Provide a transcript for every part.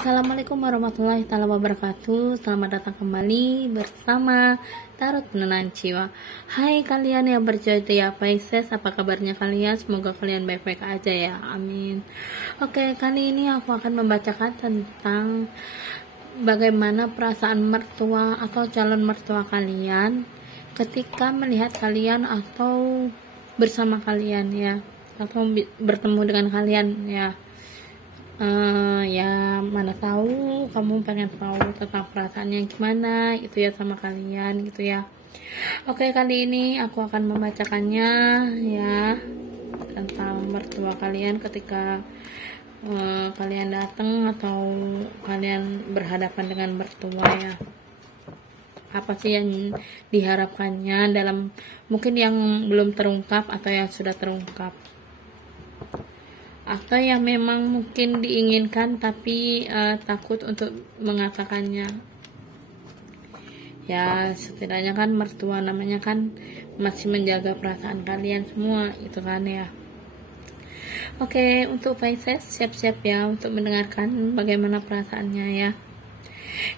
Assalamualaikum warahmatullahi wabarakatuh. Selamat datang kembali bersama Tarot Penenang Jiwa. Hai kalian yang berjodoh Pisces, apa kabarnya kalian? Semoga kalian baik-baik aja ya, amin. Oke, kali ini aku akan membacakan tentang bagaimana perasaan mertua atau calon mertua kalian ketika melihat kalian atau bersama kalian ya, atau bertemu dengan kalian ya. Ya mana tahu kamu pengen tahu tentang perasaannya gimana itu ya sama kalian gitu ya. Oke, kali ini aku akan membacakannya ya, tentang mertua kalian ketika kalian datang atau kalian berhadapan dengan mertua ya. Apa sih yang diharapkannya dalam mungkin yang belum terungkap atau yang sudah terungkap, atau yang memang mungkin diinginkan tapi takut untuk mengatakannya ya. Setidaknya kan mertua namanya kan masih menjaga perasaan kalian semua itu kan ya. Oke, untuk Pisces siap-siap ya untuk mendengarkan bagaimana perasaannya ya.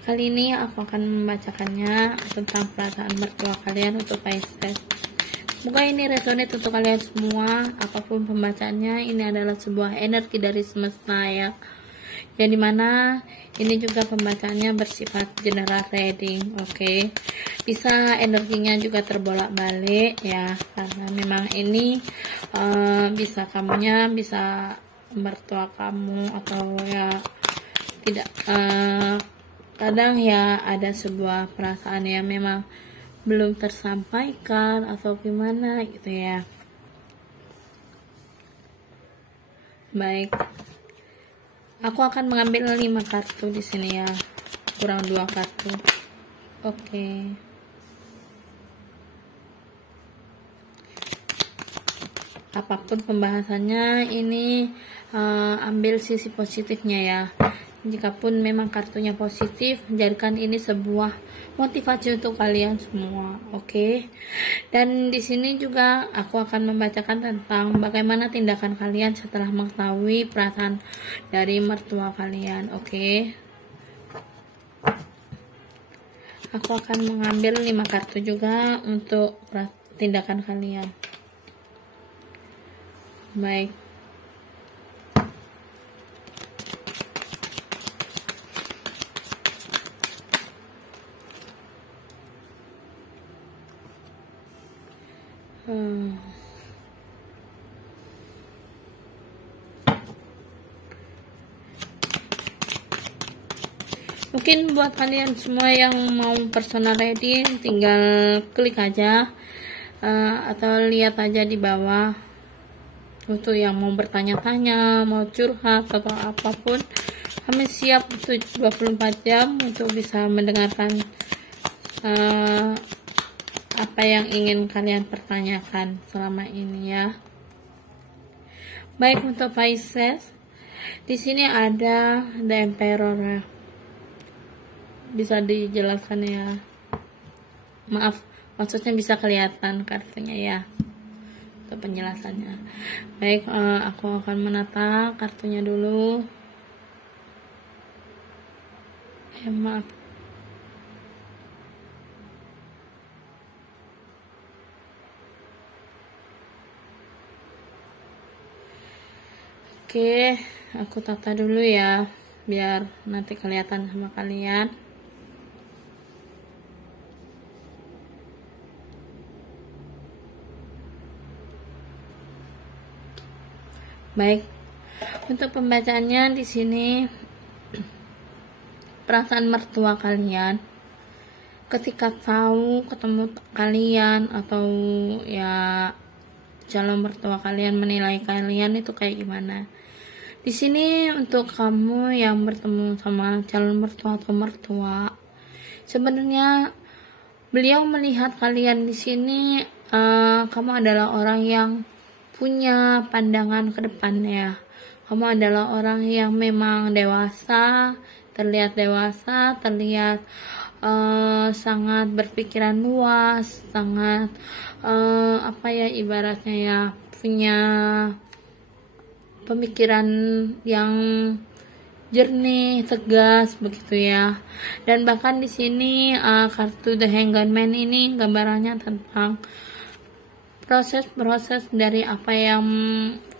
Kali ini aku akan membacakannya tentang perasaan mertua kalian untuk Pisces. Semoga ini resonate untuk kalian semua, apapun pembacaannya. Ini adalah sebuah energi dari semesta ya, yang dimana ini juga pembacaannya bersifat general reading. Oke, bisa energinya juga terbolak-balik ya, karena memang ini bisa kamunya, bisa mertua kamu atau ya tidak. Kadang ya ada sebuah perasaan yang memang belum tersampaikan atau gimana gitu ya. Baik, aku akan mengambil 5 kartu di sini ya, kurang 2 kartu. Oke. Apapun pembahasannya ini ambil sisi positifnya ya. Jikapun memang kartunya positif, jadikan ini sebuah motivasi untuk kalian semua, oke? Dan di sini juga aku akan membacakan tentang bagaimana tindakan kalian setelah mengetahui perasaan dari mertua kalian, oke? Aku akan mengambil 5 kartu juga untuk tindakan kalian. Baik. Mungkin buat kalian semua yang mau personal reading, tinggal klik aja atau lihat aja di bawah. Untuk yang mau bertanya-tanya, mau curhat atau apapun, kami siap 24 jam untuk bisa mendengarkan apa yang ingin kalian pertanyakan selama ini ya. Baik, untuk Pisces di sini ada The Emperor ya. Bisa dijelaskan ya, maaf maksudnya bisa kelihatan kartunya ya untuk penjelasannya. Baik, aku akan menata kartunya dulu. Maaf. Oke, aku tata dulu ya biar nanti kelihatan sama kalian. Baik, untuk pembacaannya di sini perasaan mertua kalian ketika tahu ketemu kalian atau ya calon mertua kalian menilai kalian itu kayak gimana. Di sini untuk kamu yang bertemu sama calon mertua atau mertua, sebenarnya beliau melihat kalian di sini kamu adalah orang yang punya pandangan ke depan ya. Kamu adalah orang yang memang dewasa, terlihat sangat berpikiran luas, sangat apa ya ibaratnya ya, punya pemikiran yang jernih, tegas begitu ya. Dan bahkan di sini kartu The Hanged Man ini gambarannya tentang proses-proses dari apa yang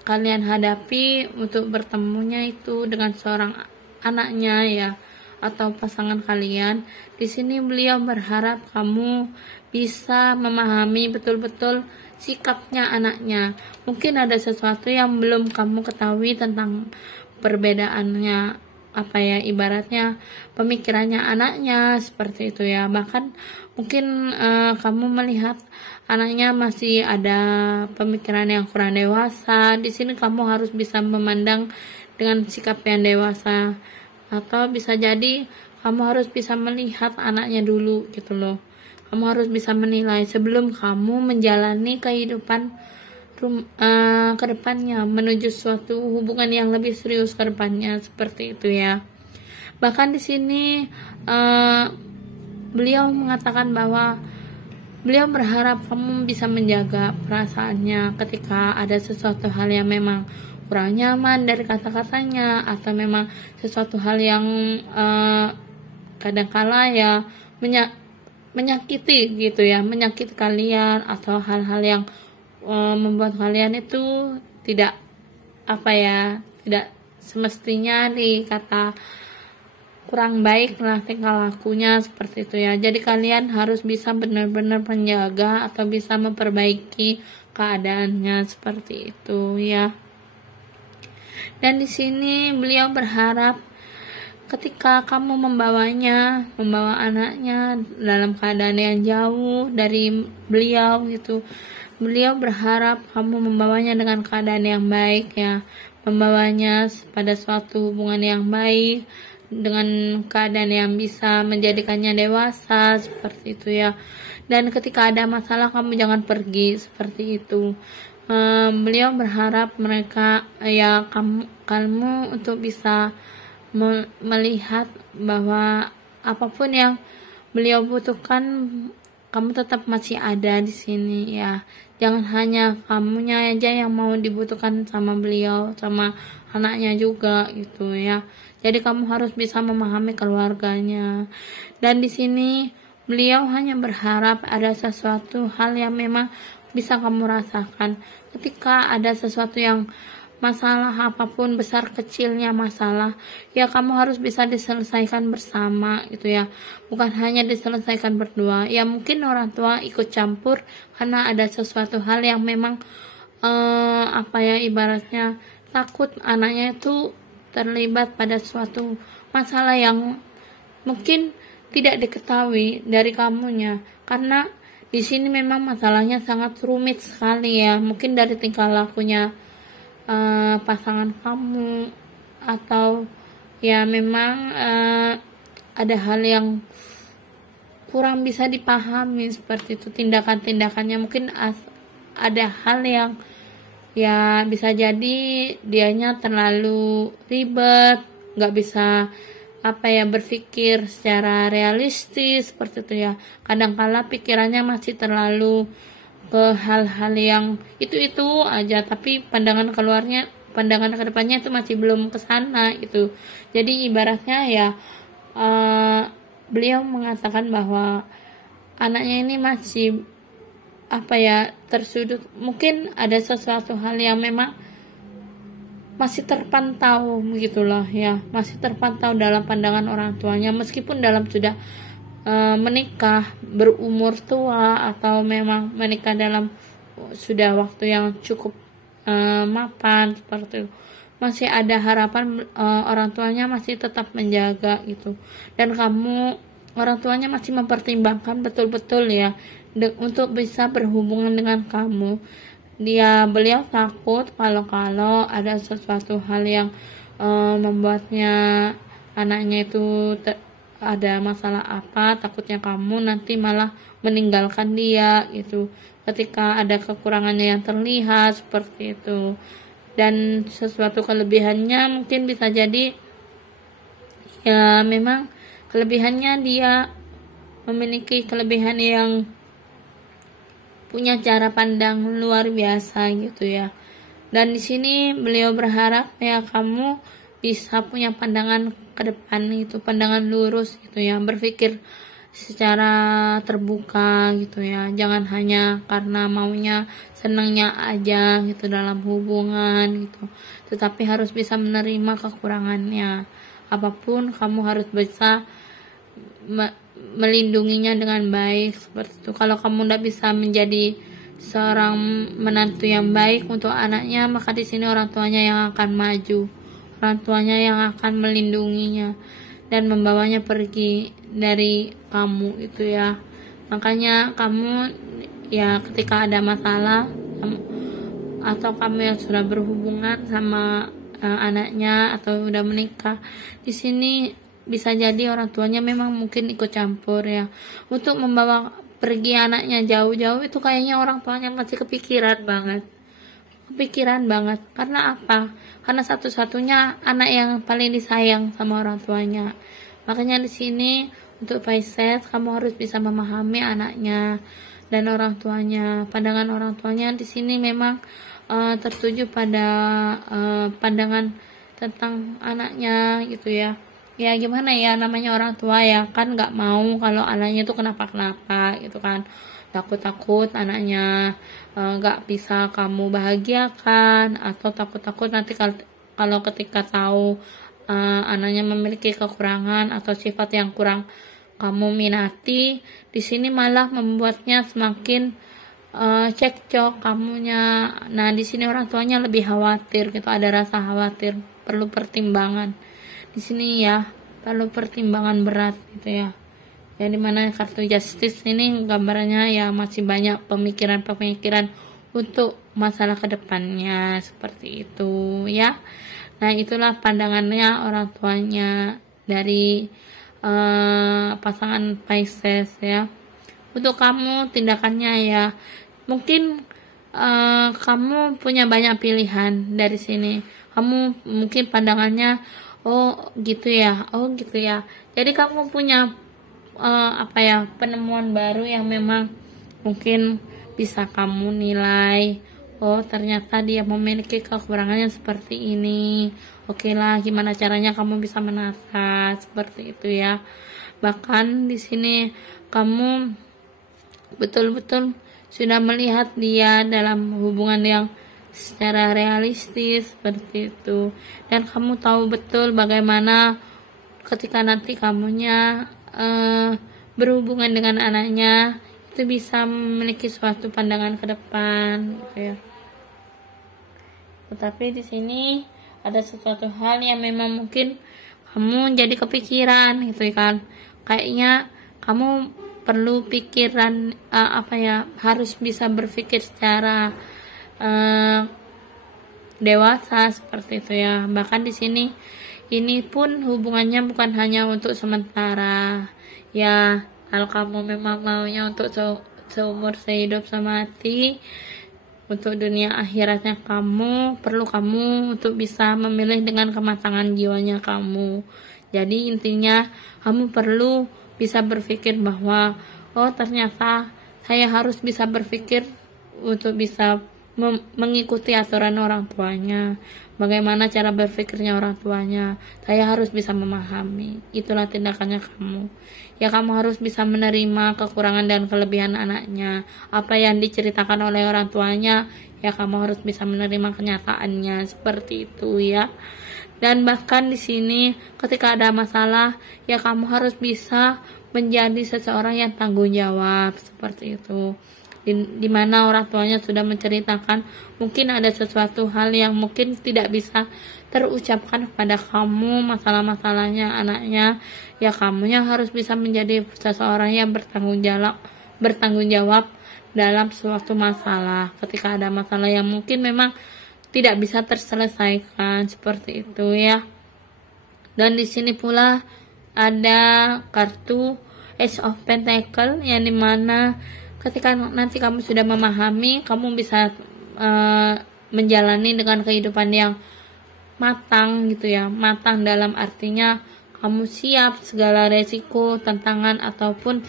kalian hadapi untuk bertemunya itu dengan seorang anaknya ya, atau pasangan kalian. Di sini beliau berharap kamu bisa memahami betul-betul sikapnya anaknya. Mungkin ada sesuatu yang belum kamu ketahui tentang perbedaannya, apa ya, ibaratnya pemikirannya anaknya seperti itu ya. Bahkan mungkin kamu melihat anaknya masih ada pemikiran yang kurang dewasa. Di sini kamu harus bisa memandang dengan sikap yang dewasa, atau bisa jadi kamu harus bisa melihat anaknya dulu gitu loh. Kamu harus bisa menilai sebelum kamu menjalani kehidupan ke depannya, menuju suatu hubungan yang lebih serius ke depannya, seperti itu ya. Bahkan di sini beliau mengatakan bahwa beliau berharap kamu bisa menjaga perasaannya ketika ada sesuatu hal yang memang kurang nyaman dari kata-katanya, atau memang sesuatu hal yang kadangkala ya menyakiti gitu ya, menyakiti kalian, atau hal-hal yang membuat kalian itu tidak tidak semestinya dikata kurang baik lah tingkah lakunya, seperti itu ya. Jadi kalian harus bisa benar-benar menjaga atau bisa memperbaiki keadaannya, seperti itu ya. Dan di sini beliau berharap ketika kamu membawa anaknya dalam keadaan yang jauh dari beliau gitu, beliau berharap kamu membawanya dengan keadaan yang baik ya, membawanya pada suatu hubungan yang baik dengan keadaan yang bisa menjadikannya dewasa, seperti itu ya. Dan ketika ada masalah kamu jangan pergi, seperti itu. Beliau berharap mereka ya kamu untuk bisa melihat bahwa apapun yang beliau butuhkan, kamu tetap masih ada di sini ya. Jangan hanya kamunya aja yang mau dibutuhkan sama beliau, sama anaknya juga gitu ya. Jadi kamu harus bisa memahami keluarganya. Dan di sini beliau hanya berharap ada sesuatu hal yang memang bisa kamu rasakan. Ketika ada sesuatu yang masalah, apapun besar kecilnya masalah, ya kamu harus bisa diselesaikan bersama gitu ya, bukan hanya diselesaikan berdua. Ya mungkin orang tua ikut campur karena ada sesuatu hal yang memang ibaratnya takut anaknya itu terlibat pada suatu masalah yang mungkin tidak diketahui dari kamunya, karena di sini memang masalahnya sangat rumit sekali ya. Mungkin dari tingkah lakunya pasangan kamu, atau ya memang ada hal yang kurang bisa dipahami, seperti itu. Tindakannya mungkin ada hal yang ya bisa jadi dianya terlalu ribet, nggak bisa berpikir secara realistis, seperti itu ya. Kadangkala pikirannya masih terlalu ke hal-hal yang itu aja, tapi pandangan ke depannya itu masih belum ke sana gitu. Jadi ibaratnya ya beliau mengatakan bahwa anaknya ini masih tersudut. Mungkin ada sesuatu hal yang memang masih terpantau begitulah ya, masih terpantau dalam pandangan orang tuanya, meskipun dalam sudah menikah, berumur tua, atau memang menikah dalam sudah waktu yang cukup mapan, seperti itu. Masih ada harapan orang tuanya masih tetap menjaga gitu, dan kamu orang tuanya masih mempertimbangkan betul-betul ya untuk bisa berhubungan dengan kamu. Beliau takut kalau ada sesuatu hal yang membuatnya anaknya itu ada masalah takutnya kamu nanti malah meninggalkan dia gitu ketika ada kekurangannya yang terlihat, seperti itu. Dan sesuatu kelebihannya mungkin bisa jadi ya memang kelebihannya dia memiliki kelebihan yang punya cara pandang luar biasa gitu ya. Dan di sini beliau berharap ya kamu bisa punya pandangan ke depan, itu pandangan lurus gitu ya, berpikir secara terbuka gitu ya, jangan hanya karena maunya senangnya aja gitu dalam hubungan gitu, tetapi harus bisa menerima kekurangannya. Apapun kamu harus bisa melindunginya dengan baik seperti itu. Kalau kamu tidak bisa menjadi seorang menantu yang baik untuk anaknya, maka di sini orang tuanya yang akan maju, orang tuanya yang akan melindunginya dan membawanya pergi dari kamu itu ya. Makanya kamu ya ketika ada masalah atau kamu yang sudah berhubungan sama anaknya atau udah menikah, di sini bisa jadi orang tuanya memang mungkin ikut campur ya untuk membawa pergi anaknya jauh-jauh. Itu kayaknya orang tuanya masih kepikiran banget. Karena apa? Karena satu-satunya anak yang paling disayang sama orang tuanya. Makanya di sini untuk Pisces, kamu harus bisa memahami anaknya dan orang tuanya. Pandangan orang tuanya di sini memang tertuju pada pandangan tentang anaknya gitu ya. Ya gimana ya, namanya orang tua ya kan, nggak mau kalau anaknya tuh kenapa-kenapa gitu kan, takut-takut anaknya nggak bisa kamu bahagiakan, atau takut-takut nanti kalau ketika tahu anaknya memiliki kekurangan atau sifat yang kurang kamu minati, di sini malah membuatnya semakin cekcok kamunya. Nah di sini orang tuanya lebih khawatir gitu, ada rasa khawatir, perlu pertimbangan di sini ya, perlu pertimbangan berat gitu ya. Ya dimana kartu Justice ini gambarnya ya masih banyak pemikiran-pemikiran untuk masalah kedepannya seperti itu ya. Nah itulah pandangannya orang tuanya dari pasangan Pisces ya. Untuk kamu tindakannya ya, mungkin kamu punya banyak pilihan dari sini. Kamu mungkin pandangannya oh gitu ya. Jadi kamu punya penemuan baru yang memang mungkin bisa kamu nilai, oh ternyata dia memiliki kekurangannya seperti ini. Oke lah, gimana caranya kamu bisa menata seperti itu ya. Bahkan di sini kamu betul-betul sudah melihat dia dalam hubungan yang secara realistis seperti itu, dan kamu tahu betul bagaimana ketika nanti kamunya berhubungan dengan anaknya itu bisa memiliki suatu pandangan ke depan gitu ya. Tetapi di sini ada sesuatu hal yang memang mungkin kamu jadi kepikiran gitu kan, kayaknya kamu perlu pikiran harus bisa berpikir secara dewasa seperti itu ya. Bahkan di sini ini pun hubungannya bukan hanya untuk sementara ya. Kalau kamu memang maunya untuk seumur sehidup semati, untuk dunia akhiratnya kamu, perlu kamu untuk bisa memilih dengan kematangan jiwanya kamu. Jadi intinya kamu perlu bisa berpikir bahwa oh ternyata saya harus bisa berpikir untuk bisa mengikuti aturan orang tuanya, bagaimana cara berpikirnya orang tuanya, saya harus bisa memahami. Itulah tindakannya kamu ya. Kamu harus bisa menerima kekurangan dan kelebihan anaknya, apa yang diceritakan oleh orang tuanya ya, kamu harus bisa menerima kenyataannya seperti itu ya. Dan bahkan di sini ketika ada masalah ya, kamu harus bisa menjadi seseorang yang tanggung jawab seperti itu. Di mana orang tuanya sudah menceritakan mungkin ada sesuatu hal yang mungkin tidak bisa terucapkan kepada kamu, masalah-masalahnya anaknya ya, kamunya harus bisa menjadi seseorang yang bertanggung jawab dalam suatu masalah. Ketika ada masalah yang mungkin memang tidak bisa terselesaikan seperti itu ya. Dan di sini pula ada kartu Ace of Pentacle, yang dimana ketika nanti kamu sudah memahami, kamu bisa menjalani dengan kehidupan yang matang gitu ya. Matang dalam artinya kamu siap segala resiko, tantangan ataupun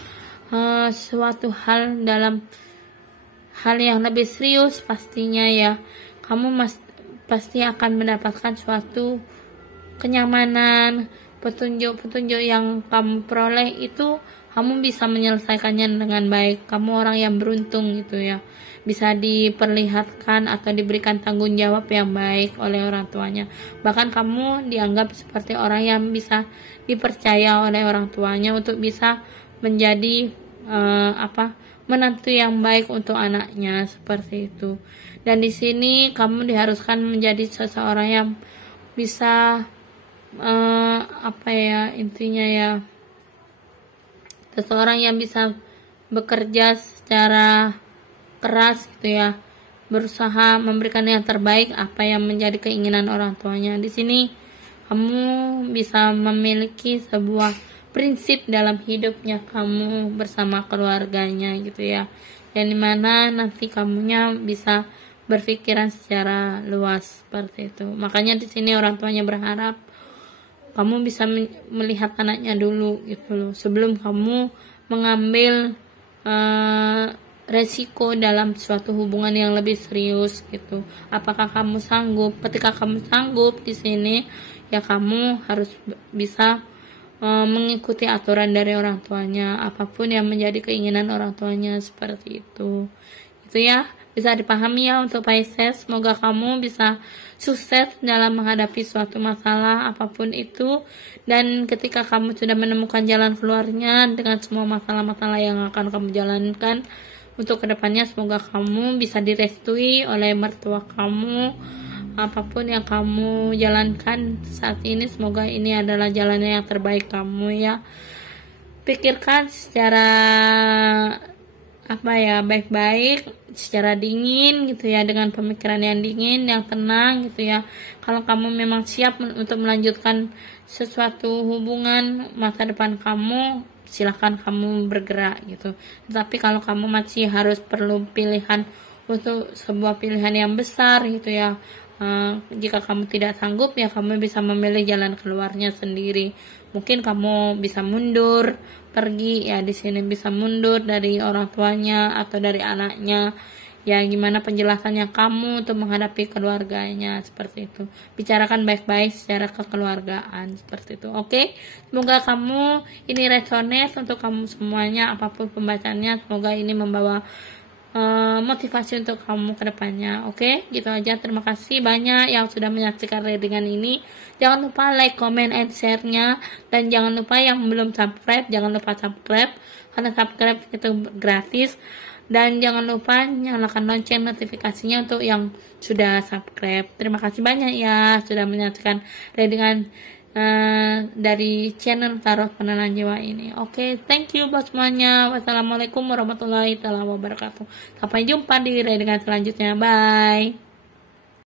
suatu hal dalam hal yang lebih serius pastinya ya. Kamu pasti akan mendapatkan suatu kenyamanan, petunjuk-petunjuk yang kamu peroleh itu kamu bisa menyelesaikannya dengan baik. Kamu orang yang beruntung gitu ya, bisa diperlihatkan atau diberikan tanggung jawab yang baik oleh orang tuanya. Bahkan kamu dianggap seperti orang yang bisa dipercaya oleh orang tuanya untuk bisa menjadi menantu yang baik untuk anaknya, seperti itu. Dan di sini kamu diharuskan menjadi seseorang yang bisa intinya ya, seseorang yang bisa bekerja secara keras gitu ya, berusaha memberikan yang terbaik apa yang menjadi keinginan orang tuanya. Di sini kamu bisa memiliki sebuah prinsip dalam hidupnya kamu bersama keluarganya gitu ya, yang dimana nanti kamunya bisa berpikiran secara luas seperti itu. Makanya di sini orang tuanya berharap kamu bisa melihat anaknya dulu gitu loh, sebelum kamu mengambil resiko dalam suatu hubungan yang lebih serius gitu. Apakah kamu sanggup? Ketika kamu sanggup di sini ya kamu harus bisa mengikuti aturan dari orang tuanya, apapun yang menjadi keinginan orang tuanya, seperti itu. Itu ya, bisa dipahami ya untuk Pisces. Semoga kamu bisa sukses dalam menghadapi suatu masalah apapun itu, dan ketika kamu sudah menemukan jalan keluarnya dengan semua masalah-masalah yang akan kamu jalankan untuk kedepannya, semoga kamu bisa direstui oleh mertua kamu. Apapun yang kamu jalankan saat ini, semoga ini adalah jalannya yang terbaik kamu ya. Pikirkan secara baik-baik, secara dingin gitu ya, dengan pemikiran yang dingin, yang tenang gitu ya. Kalau kamu memang siap untuk melanjutkan sesuatu hubungan masa depan kamu, silahkan kamu bergerak gitu. Tapi kalau kamu masih harus perlu pilihan untuk sebuah pilihan yang besar gitu ya, jika kamu tidak sanggup ya kamu bisa memilih jalan keluarnya sendiri. Mungkin kamu bisa mundur, pergi ya, di sini bisa mundur dari orang tuanya atau dari anaknya. Ya gimana penjelasannya kamu untuk menghadapi keluarganya, seperti itu. Bicarakan baik-baik secara kekeluargaan, seperti itu. Oke? Semoga kamu ini resonate untuk kamu semuanya, apapun pembacaannya. Semoga ini membawa motivasi untuk kamu ke depannya. Oke, gitu aja. Terima kasih banyak yang sudah menyaksikan readingan ini. Jangan lupa like, comment, and share-nya. Dan jangan lupa yang belum subscribe, jangan lupa subscribe, karena subscribe itu gratis. Dan jangan lupa nyalakan lonceng notifikasinya untuk yang sudah subscribe. Terima kasih banyak ya sudah menyaksikan readingan dari channel Tarot Penenang Jiwa ini. Oke, thank you buat semuanya. Wassalamualaikum warahmatullahi wabarakatuh. Sampai jumpa di readingan selanjutnya. Bye.